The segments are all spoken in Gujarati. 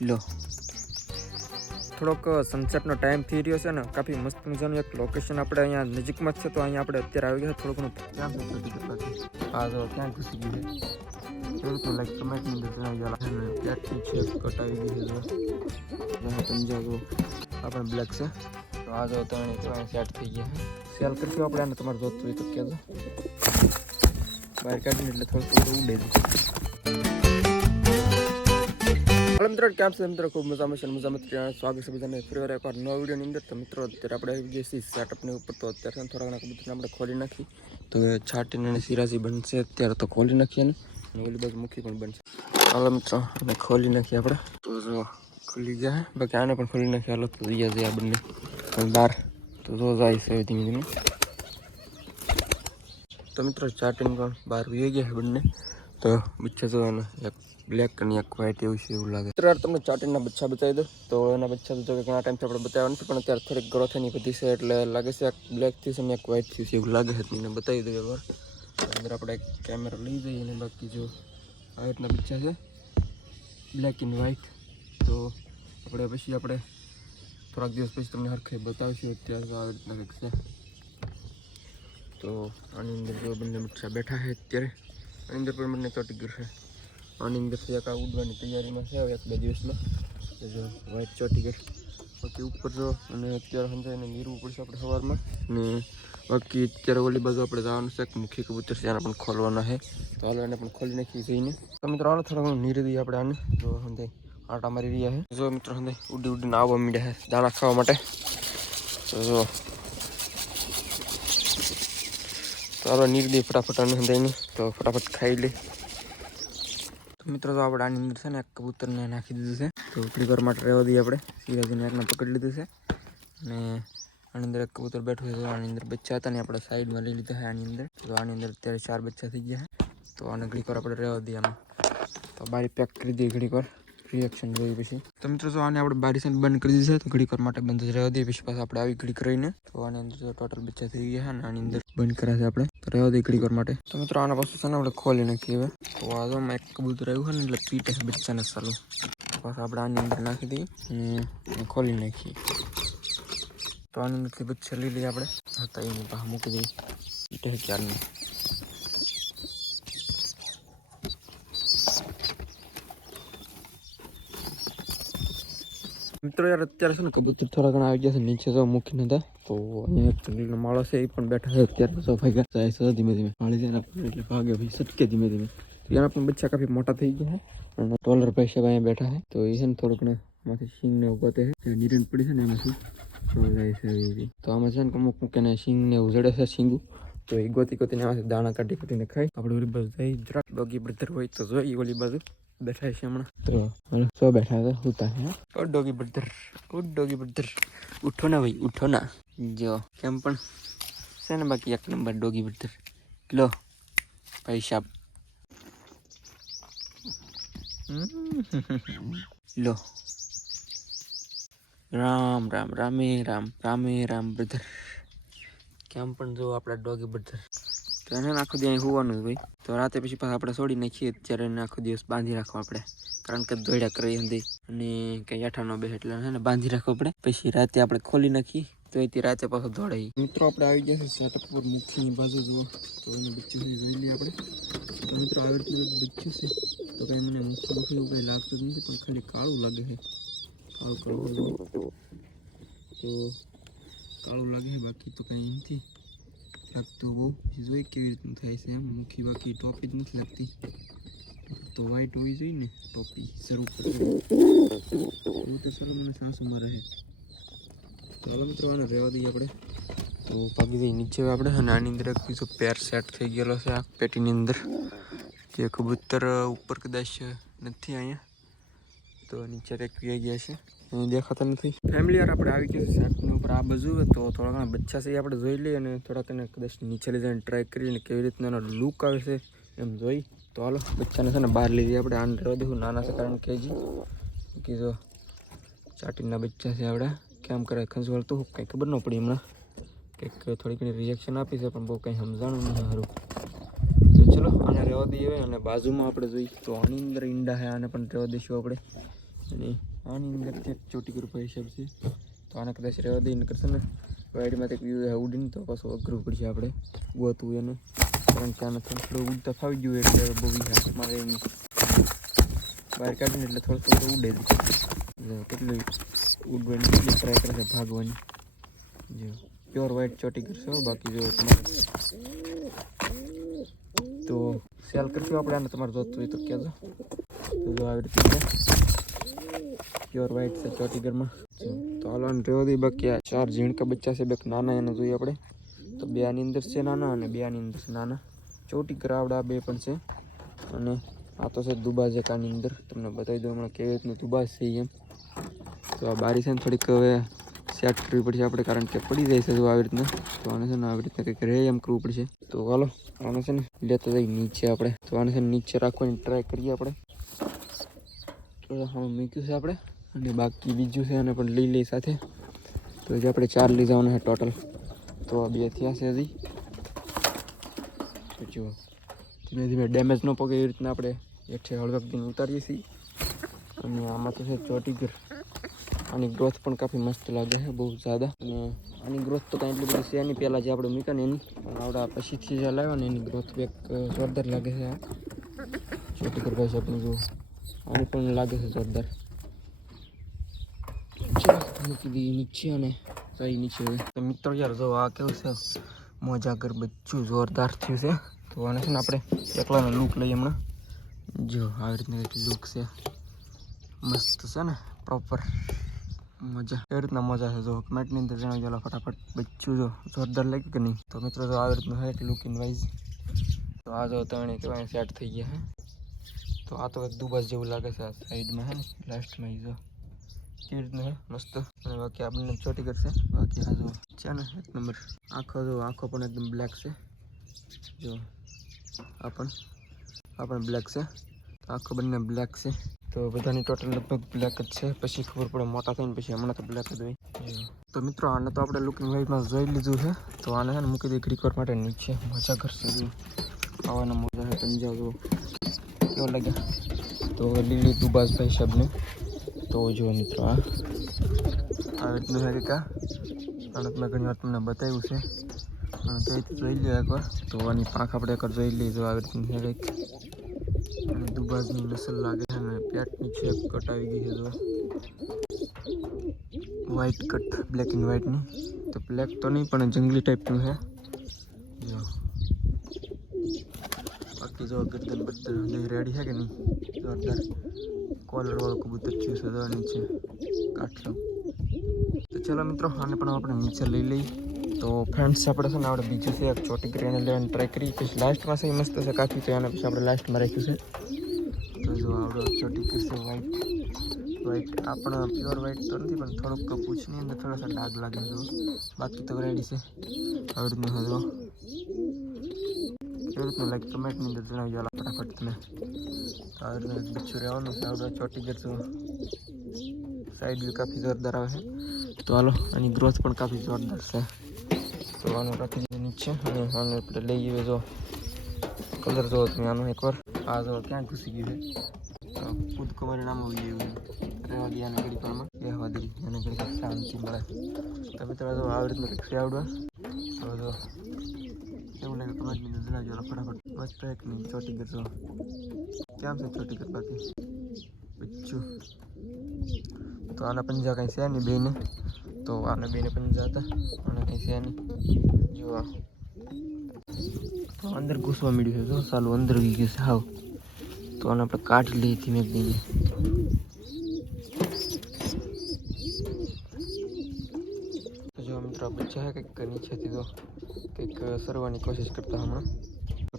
લો. થોડોક સનસેટનો ટાઈમ થઈ રહ્યો છે ને કાફી મસ્ત મજાનું એક લોકેશન આપણે અહીંયા નજીકમાં જ છે તો અહીંયા આપણે અત્યારે આવી ગયા થોડું ઘણું. ક્યાં ઘૂસી ગયું પાછું આ જો ક્યાં ઘૂસી ગયું છે? એવું તો લાઈક કમેન્ટની અંદર ત્યારથી છે કટ આવી છે જો તમે સમજ્યા જો આ પણ બ્લેક છે. તો આ જો ત્રણે સેટ થઈ ગયા સેલ કરશું આપણે આને તમારે જોતું હોય તો કહેજો. બહાર કાઢીને એટલે થોડું થોડું ઉડે છે. હાલો મિત્રો કેમ છે મિત્રો? ખૂબ મજામાં છે અને મજામાં જ રહેવાનું. સ્વાગત છે બધાને ફરી વાર એકવાર નવા વિડીયોની અંદર. તો મિત્રો, અત્યારે આપણે આવી ગયા છીએ સેટઅપની ઉપર. તો અત્યારે થોડા ઘણા કબૂતરને આપણે ખોલી નાખી. તો એ છાટીને અને સિરાજી બનશે. અત્યારે તો ખોલી નાખીએ ને અને ઓલી બાજુ મૂકી પણ બનશે. હાલો મિત્રો અને ખોલી નાખીએ આપણે. તો જો, ખુલી જાય બાકી આને પણ ખોલી નાખીએ. હાલો, તો જઈએ જઈએ બંને. બાર તો જો, જાય છે ધીમે ધીમે. તો મિત્રો ચાટીને પણ બહાર વી ગયા બંને. તો બચ્ચા જોવાના એક બ્લેક અને એક વ્હાઈટ એવું છે એવું લાગે. અત્યારે તમને ચાટીના બચ્ચા બતાવી દો તો એના બચ્ચા તો જો કે ઘણા ટાઈમથી આપણે બતાવ્યા નથી, પણ અત્યારે થોડીક ગ્રોથ એની બધી છે એટલે લાગે છે બ્લેક થયું છે એક વ્હાઈટ થયું છે એવું લાગે છે. એને બતાવી દઉં એકવાર અંદર આપણે એક કેમેરા લઈ જઈએ અને બાકી જો આ રીતના બચ્ચા છે. બ્લેક એન્ડ વ્હાઇટ તો આપણે પછી આપણે થોડાક દિવસ પછી તમને હરખે બતાવશું અત્યારે આવી રીતના કંઈક છે. તો આની અંદર જો બંને બચ્ચા બેઠા છે અત્યારે. આની અંદર પણ બંને ચોટી ગયું છે. આની અંદર એક ઉડવાની તૈયારીમાં છે હવે એક બે દિવસમાં. જો વ્હાઈટ ચોટી ગઈ. બાકી ઉપર જો અને અત્યારે સમજાય ને નીરવું પડશે આપણે સવારમાં. ને બાકી અત્યારે ઓલી બાજુ આપણે જવાનું છે મુખી કબૂતર છે આને પણ ખોલવાના છે. તો હાલો એને પણ ખોલી નાખી જઈને. તો મિત્રો હાલો થોડા ઘણું નીરી દઈએ આપણે આને. જો સમજાય આટા મારી રહ્યા છે. જો મિત્રો સમજાય ઉડી ઉડીને આવવા માંડ્યા છે દાણા ખાવા માટે. તો જો. તો હાલો નીર દઈએ ફટાફટ અને સમજાય તો ફટાફટ ખાઈ લે. તો મિત્રો, તો આપણે આની અંદર છે ને કબૂતરને નાખી દીધું છે. તો થોડીક માટે રહેવા દઈએ આપણે. સિરાજીને એકને પકડી લીધું છે. અને આની અંદર એક કબૂતર બેઠું છે આની અંદર બચ્ચા હતા ને આપણે સાઈડમાં લઈ લીધા છે આની અંદર. તો આની અંદર અત્યારે ચાર બચ્ચા થઈ ગયા છે. તો આને ઘડીક વાર આપણે રહેવા દઈએ આમાં. તો બારી પેક કરી દઈએ ઘડીક વાર રિએક્શન જોઈએ પછી. તો મિત્રો, જો આને આપણે બારીસન બંધ કરી દીધી છે, તો ઘડીક માટે બંધ જ રહેવા દઈએ. પછી પાછા આપણે આવી ઘડીક કરીને તો આની અંદર ટોટલ બચ્ચા થઈ ગયા અને આની અંદર બંધ કર્યા છે આપણે, તો રહેવા દઈએ ઘડીક માટે. તો મિત્રો, આના પાછું છે ને, આપણે ખોલી નાખીએ હવે. તો આ એક કબૂતર આવ્યું છે ને, એટલે પીટે છે બચ્ચાને ચાલુ પાછા આપણે આની અંદર નાખી દઈએ અને ખોલી નાખીએ. તો આની અંદરથી બચ્ચા લઈ લઈએ આપણે. હતા એની પાસે મૂકી દઈએ. પીટે ક્યારની? મિત્રો યાર, અત્યારે છે ને કબૂતર થોડા ઘણા આવી ગયા છે, નીચે તો મૂકીને હતા તો અહીંયા એક જંગલનો માળો છે, એ પણ બેઠા છે અત્યારે તો ભાઈ જાય છે, ધીમે ધીમે. પાણી જાય એટલે ભાગે ભાઈ, સટકે ધીમે ધીમે. એના પણ બચ્ચા કાફી મોટા થઈ ગયા છે અને ટોલર ભાઈ સાહેબ અહીંયા બેઠા છે. તો એ છે ને થોડુંક ને માંથી સિંગ ને ઊભા છે. જે પડી છે ને એમાંથી તો છે એવી તો આમાં છે ને અમુક મૂકીને સિંગ ને ઉજડે છે સિંગુ તો એ ગોતી ગોતીને એમાંથી દાણા કાઢી કાઢીને ખાય. આપણે ઓલી બાજુ જાય જરાક ડોગી બ્રધર હોય તો જોઈએ ઓલી બાજુ. બેઠા છે હમણાં. તો સો બેઠા હતા સુતા છે ઓ ડોગી બ્રધર ઓ ડોગી બ્રધર ઉઠો ના ભાઈ ઉઠો ના. જો કેમ પણ? છે ને બાકી એક નંબર ડોગી બ્રધર લો પૈસા લો. રામ રામ રામે રામ રામે રામ બ્રધર કેમ પણ જો આપણા ડોગી બ્રધર તો એને આખો દિવસ હોવાનું હોય. તો રાતે પછી પાછા આપણે છોડી નાખીએ, ત્યારે એને આખો દિવસ બાંધી રાખવો આપણે. કારણ કે દોડ્યા કરી હતી અને કંઈ હેઠા ન બે એટલે એને બાંધી રાખવો પડે. પછી રાતે આપણે ખોલી નાખીએ, તો એથી રાતે પાછો દોડાઈ મિત્રો, આપણે આવી ગયા છે સેટઅપ પર મુખીની બાજુ જુઓ તો એને બચ્ચું જોઈ લઈએ આપણે. મિત્રો, આવી રીતનું બચ્ચું છે. તો કંઈ મને મુખ્ય મુખ્ય એવું કંઈ લાગતું નથી, પણ ખાલી કાળું લાગે છે. કાળું કરવું તો કાળું લાગે છે, બાકી તો કંઈ નથી. લાગતું બહુ જોઈએ કેવી રીતનું થાય છે એમ મુખી બાકી ટોપી જ નથી લાગતી તો વ્હાઈટ હોવી જોઈએ ને ટોપી શરૂ કરશે એવું તો ચાલો મને સાસુમાં રહે ચાલો મિત્રો આને રહેવા દઈએ આપણે તો પાકી દઈએ નીચે આપણે નાની અંદર એક બીજો પેર સેટ થઈ ગયેલો છે આ પેટીની અંદર જે કબૂતર ઉપર કદાચ નથી અહીંયા તો નીચે રેકવી ગયા છે દેખાતા નથી ફેમિલી યાર આપણે આવી ગયા છે આ બાજુ તો થોડા ઘણા બચ્ચા છે એ આપણે જોઈ લઈએ અને થોડાક એને કદાચ નીચે લઈ જઈને ટ્રાય કરીને કેવી રીતના એનો લુક આવે છે એમ જોઈ. તો હાલો, બચ્ચાને છે ને બહાર લઈ જઈએ આપણે. આને રહેવા દેવું, નાના છે કારણ કે કીધો ચાટીના બચ્ચા છે આપણે. કેમ કરે ખંજવાળતું કંઈ ખબર ન પડી હમણાં. કંઈક થોડી ઘણી રિએક્શન આપી છે, પણ બહુ કંઈ સમજાણું નહીં સારું. તો ચલો, આને રહેવા દઈએ અને બાજુમાં આપણે જોઈએ તો આની અંદર ઈંડા છે, આને પણ રહેવા દઈશું આપણે. અને આની અંદર એક ચોટી ગ્રુપ હિસાબ છે. તો આને કદાચ રહેવા દઈને કરશે ને કંઈક વ્યૂ ઉડીને તો પાછું અઘરું પડશે આપણે. ગોતું એનું. કારણ કે આને થોડું ઉડતા ફાવી ગયું એટલે બહુ વિહાર મારે એની બહાર કાઢીને એટલે થોડું થોડું ઉડે જ. કેટલું ઉડવાની, કેટલી ટ્રાય કરે છે ભાગવાની. જો પ્યોર વ્હાઈટ ચોટી કરશો બાકી જો તમારે. તો સેલ કરશું આપણે આને, તમારે જોતું હોય તો કહેજો. તો જો આવી રીતે પ્યોર વ્હાઈટ છે ચોટીગરમાં જો તો હાલો રહ્યો હતી બાકી આ ચાર ઝીણકા બચ્ચા છે બે નાના એને જોઈએ આપણે. તો બે આની અંદર છે નાના અને બે આની અંદર છે નાના. ચોટી કરાવડા બે પણ છે. અને આ તો છે દુબા છે કાની અંદર. તમને બતાવી દઉં હમણાં કેવી રીતનું દુબા છે એમ. તો આ બારી છે ને થોડીક હવે સેટ કરવી પડશે આપણે, કારણ કે પડી જાય છે આવી રીતના. તો આને છે ને આવી રીતના કંઈક રહે એમ કરવું પડશે. તો હાલો, આને છે ને લેતા જઈએ નીચે આપણે. તો આને છે નીચે રાખવાની ટ્રાય કરીએ આપણે. તો મૂક્યું છે આપણે. અને બાકી બીજું છે અને પણ લઈ સાથે. તો હજી આપણે ચાર લઈ જવાના છે ટોટલ તો આ બે થયા છે હજી. જો, ધીમે ધીમે ડેમેજ ન પગે એવી રીતના આપણે એઠે હળવેક ઉતારીએ છીએ. અને આમાં તો છે ચોટીગર આની ગ્રોથ પણ કાફી મસ્ત લાગે છે, બહુ જ્યાદા. અને આની ગ્રોથ તો કાંઈ એટલી બધી છે એની પહેલાં જે આપણે મૂક્યા એની. પણ આવડા પછીથી જે લાવ્યા ને એની ગ્રોથ એક જોરદાર લાગે છે આ. ચોટીગર ભાઈ છે આપણું જો, આની પણ લાગે છે જોરદાર. મૂકી નીચે અને સહી નીચે હવે. તો મિત્રો યાર, જો આ કેવું છે? મોજાગર બચ્ચું જોરદાર થયું છે. તો આને છે ને આપણે એકલાનો લુક લઈએ હમણાં. જો, આવી રીતના એક લુક છે. મસ્ત છે ને પ્રોપર મજા. એ રીતના મજા છે, જો. કમેન્ટની અંદર જણાવી ચાલો ફટાફટ. બચ્ચું જો, જોરદાર લાગ્યું કે નહીં? તો મિત્રો, જો આવી રીતનું છે લુક ઇન વાઇઝ તો આ જો ત્રણે કહેવાય સેટ થઈ ગયા હે તો આ તો એક દુબસ જેવું લાગે છે, આ સાઈડમાં હે લાસ્ટમાં જો. કેવી રીતનું મસ્ત. અને બાકી આ બંને ચોટી કરશે બાકી આ જો છે ને, એક નંબર આખો જો, આખો પણ એકદમ બ્લેક છે. જો, આ પણ આ પણ બ્લેક છે. આખો બંને બ્લેક છે. તો બધાની ટોટલ લગભગ બ્લેક જ છે. પછી ખબર પડે મોટા થઈને પછી હમણાં તો બ્લેક જ હોય. તો મિત્રો, આને તો આપણે લુકિંગ વાઇઝમાં જોઈ લીધું છે. તો આને છે ને મૂકી દઈએ ઘડીક માટે નીચે. મજા કરશે ખાવાના મજા છે પંજાબ કેવો લાગ્યા? તો લીલી દુબાસભાઈ સાહેબને. તો જો મિત્રો આ આ રીતનું છે કા અને મેં ઘણી વાર તમને બતાવ્યું છે. અને તો જોઈ લો એકવાર. તો આની પાંખ આપણે એકવાર જોઈ લઈએ જો આવી રીતની છે કંઈક. અને દુબાજની નસલ લાગે છે અને પેટની છે કટ આવી ગઈ છે જો વ્હાઈટ કટ બ્લેક એન્ડ વ્હાઈટની તો બ્લેક તો નહીં, પણ જંગલી ટાઈપનું છે. બાકી જો ગરદન બદલ નહીં રેડી છે કે નહીં? જોરદાર. કોલર વાળું કબૂતર થયું છે નીચે કાઠલો તો ચાલો મિત્રો, આને પણ આપણે નીચે લઈ લઈએ. તો ફ્રેન્ડ્સ આપણે છે ને આપણે બીજું છે, એક ચોટી કરીને લેવાની ટ્રાય કરી પછી લાસ્ટમાં છે મસ્ત છે કાચું તો એને પછી આપણે લાસ્ટમાં રાખ્યું છે. તો જો આવડો ચોટી કરશે વ્હાઈટ વ્હાઈટ આપણે પ્યોર વ્હાઈટ તો નથી, પણ થોડુંક પૂછની અંદર થોડા ડાઘ લાગે છે બાકી તો રેડી છે. આવી રીતનું છે, જો. કેવી રીતનું લાઈક કમેન્ટની અંદર જણાવી દો ફટાફટ તમે. એક બચ્ચું રહેવાનું છે આવડો ચોટી જતું સાઈડ વ્યૂ કાફી જોરદાર આવે છે. તો હાલો, આની ગ્રોથ પણ કાફી જોરદાર છે. તો આનું રાખી દીધું નીચે અને આને આપણે લઈ જઈએ જો. કલર જોવો તમે આનો એકવાર. આ જો ક્યાં ઘૂસી ગયું છે? કૂદકો મારી નામ આવી ગયું રહેવા દે આને ઘડી પરમાં રહેવા દે એને ઘડી શાંતિ મળે. તો મિત્રો જો આવી રીતનું છે આવડવા. તો જો, એવું લાગે કમેન્ટની અંદર જણાવજો ફટાફટ. મસ્ત એક નહીં ચોટી કરજો કેમ છે ચોટી કર બાકી બચ્ચું તો આના પંજા કંઈ છે નહીં બેને તો આને બેને પંજા હતા આને કંઈ છે નહીં જો આ. તો અંદર ઘૂસવા મળ્યું છે જો સાલું અંદર ગઈ ગયું છે હાવ તો આને આપણે કાઢી લઈએ ધીમે ધીમે જો મિત્રો બચ્ચા કંઈક નીચેથી તો કંઈક સરવાની કોશિશ કરતા હમણાં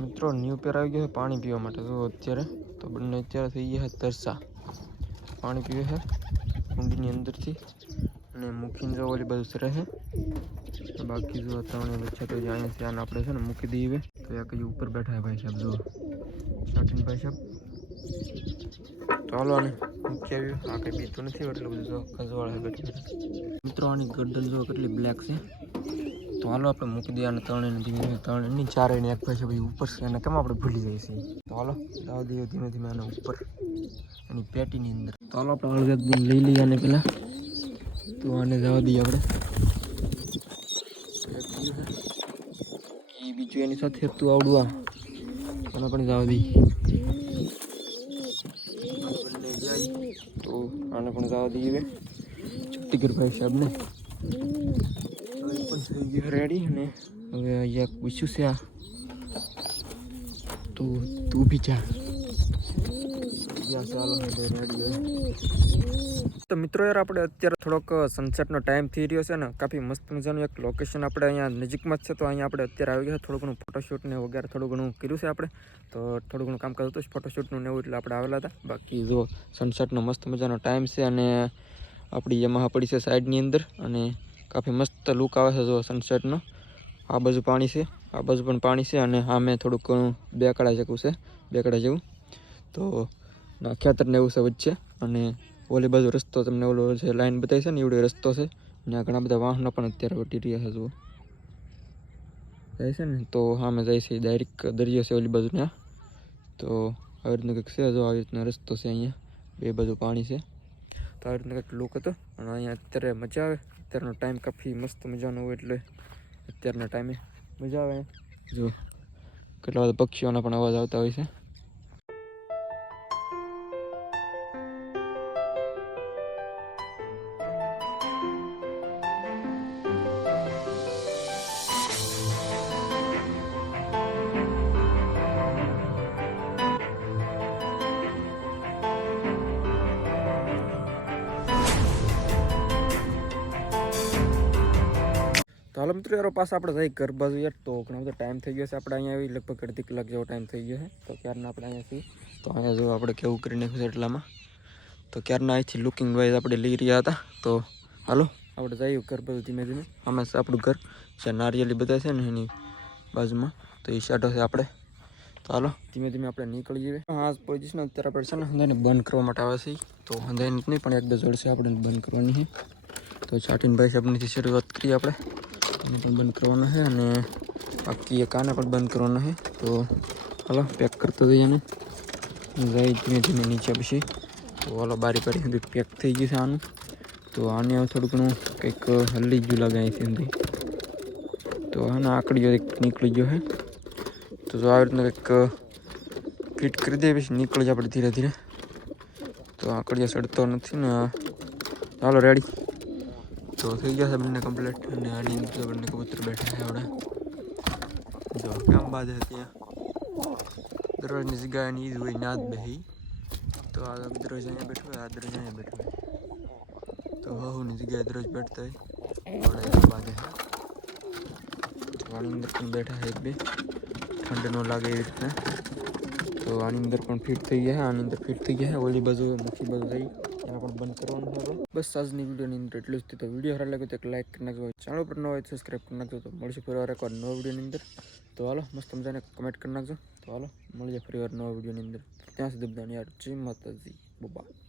મિત્રો ન્યૂ પેર આવી ગયો છે પાણી પીવા માટે. જો અત્યારે તો બંને અત્યારે થઈ ગયા છે તરસા. પાણી પીવે છે કુંડીની અંદરથી અને મૂકીને જો ઓલી બધું છે. બાકી જો ત્રણે બચ્ચા તો જાણે છે આપણે છે ને મૂકી દઈએ. તો આ કઈ ઉપર બેઠા ભાઈ સાહેબ, જો. સાટીન ભાઈ સાહેબ. ચાલો આને મૂકી આવ્યું આ કંઈ બીતું નથી, એટલું બધું જો ખંજવાળ છે મિત્રો, આની ગરદન જો કેટલી બ્લેક છે. તો હાલો આપણે મૂકી દઈએ અને ત્રણે ધીમે ધીમે ત્રણ. એની ચારે એને એક ભાઈ છે, ભાઈ ઉપર છે એને કેમ આપણે ભૂલી જઈએ છીએ? તો હાલો, દાવ દઈએ ધીમે ધીમે આને ઉપર, એની પેટીની અંદર. તો હાલો, આપણે અળગદને લઈ લઈએ આને પહેલાં. તો આને જવા દઈએ આપણે. બીજું એની સાથે હતું આવડું આ. આને પણ જવા દઈએ. તો આને પણ જવા દઈએ ચુટ્ટી ભાઈ સાહેબને. રેડી અને હવે અહીંયા પૂછ્યું છે આ તું તું બી જા તો મિત્રો યાર આપણે અત્યારે થોડોક સનસેટનો ટાઈમ થઈ રહ્યો છે ને, કાફી મસ્ત મજાનું એક લોકેશન આપણે અહીંયા નજીકમાં જ છે, તો અહીંયા આપણે અત્યારે આવી ગયા, થોડું ઘણું ફોટોશૂટ ને વગેરે થોડું ઘણું કર્યું છે આપણે. તો થોડું ઘણું કામ કરતું હતું ફોટોશૂટનું ને એવું, એટલે આપણે આવેલા હતા. બાકી જો સનસેટનો મસ્ત મજાનો ટાઈમ છે અને આપણી યમાહા પડી છે સાઈડની અંદર અને કાફી મસ્ત લુક આવે છે જો સનસેટનો આ બાજુ પાણી છે, આ બાજુ પણ પાણી છે અને સામે થોડુંક ઘણું બેકડા જેવું છે બેકડા જેવું. તો ખેતરને એવું છે વચ્ચે અને ઓલી બાજુ રસ્તો તમને ઓલો જે લાઈન બતાવી છે ને, એવડો રસ્તો છે. અને ઘણા બધા વાહનો પણ અત્યારે વટી રહ્યા છે જુઓ. જાય છે ને, તો સામે જાય છે ડાયરેક્ટ દરિયો છે ઓલી બાજુ ત્યાં તો આવી રીતનું કંઈક છે જો, આવી રીતનો રસ્તો છે અહીંયા. બે બાજુ પાણી છે. તો આવી રીતનો કંઈક લુક હતો. અને અહીંયા અત્યારે મજા આવે. અત્યારનો ટાઈમ કાફી મસ્ત મજાનો હોય એટલે અત્યારના ટાઈમે મજા આવે. જો, કેટલા બધા પક્ષીઓના પણ અવાજ આવતા હોય છે. પાછા આપણે જઈ ઘર બાજુ યાર તો ઘણો બધો ટાઈમ થઈ ગયો છે. આપણે અહીંયા આવી લગભગ અડધી કલાક જેવો ટાઈમ થઈ ગયો છે. તો ક્યારના આપણે અહીંયાથી તો અહીંયા જો આપણે કેવું કરી નાખ્યું એટલામાં. તો ક્યારના અહીંથી લુકિંગ વાઇઝ આપણે લઈ રહ્યા હતા. તો હાલો, આપણે જઈએ ઘર બાજુ ધીમે ધીમે. આમાં આપણું ઘર. જે નારિયેલી બધા છે ને એની બાજુમાં. તો એ સાટો છે આપણે. તો હાલો, ધીમે ધીમે આપણે નીકળી જઈએ હા પોઝિશન અત્યારે આપણે છે ને હંધાઈને બંધ કરવા માટે આવે છે તો હંધાઈને નહીં, પણ એક બે જોડશે આપણે બંધ કરવાની તો ચાટીન ભાઈ સાહેબનીથી શરૂઆત કરીએ આપણે. એને પણ બંધ કરવાનો છે અને બાકી એક આને પણ બંધ કરવાનો છે. તો હાલો પેક કરતો જઈએ અને જાય ધીમે ધીમે નીચે પછી. તો હાલો, બારી બારી સુધી પેક થઈ ગયું છે આનું. તો આને થોડું ઘણું કંઈક હલ્લી ગયું લાગે અહીંથી સુધી તો આના આકડી એક નીકળી ગયો છે. તો જો આવી રીતના કંઈક ફિટ કરી દઈએ, પછી નીકળી જાય આપણે ધીરે ધીરે. તો આકડીઓ સડતો નથી ને ચાલો રેડી તો થઈ ગયા છે બંને કમ્પ્લીટ અને આની અંદર બંને કબૂતર બેઠા છે આપણે જો કામ બાદ ત્યાં દરરોજની જગ્યાએ ની જ હોય ના જ બેહી તો આ દરરોજ અહીંયા બેઠો હોય આ દરરોજ અહીંયા બેઠો હોય તો હહુની જગ્યાએ દરરોજ બેઠતા હોય બાદ આની અંદર પણ બેઠા છે બે ઠંડ ન લાગે એવી રીતના તો આની અંદર પણ ફિટ થઈ ગયા આની અંદર ફિટ થઈ ગયા ઓલી બાજુ મુખી બાજુ ત્યાં પણ બંધ કરવાનું હતું બસ આજની વિડીયોની અંદર એટલું જ. તો વીડિયો સારા લાગે તો એક લાઈક કરી નાખજો. ચેનલ પર ન હોય સબસ્ક્રાઈબ કરી નાખજો. તો મળશે ફરી વાર એકવાર નવો વિડીયોની અંદર. તો હાલો, મસ્ત મજાને કમેન્ટ કરી નાખજો. તો હાલો, મળીએ ફરી વાર નવા વિડીયોની અંદર. ત્યાં સુધી બધાને યાર, જય માતાજી, બાબા.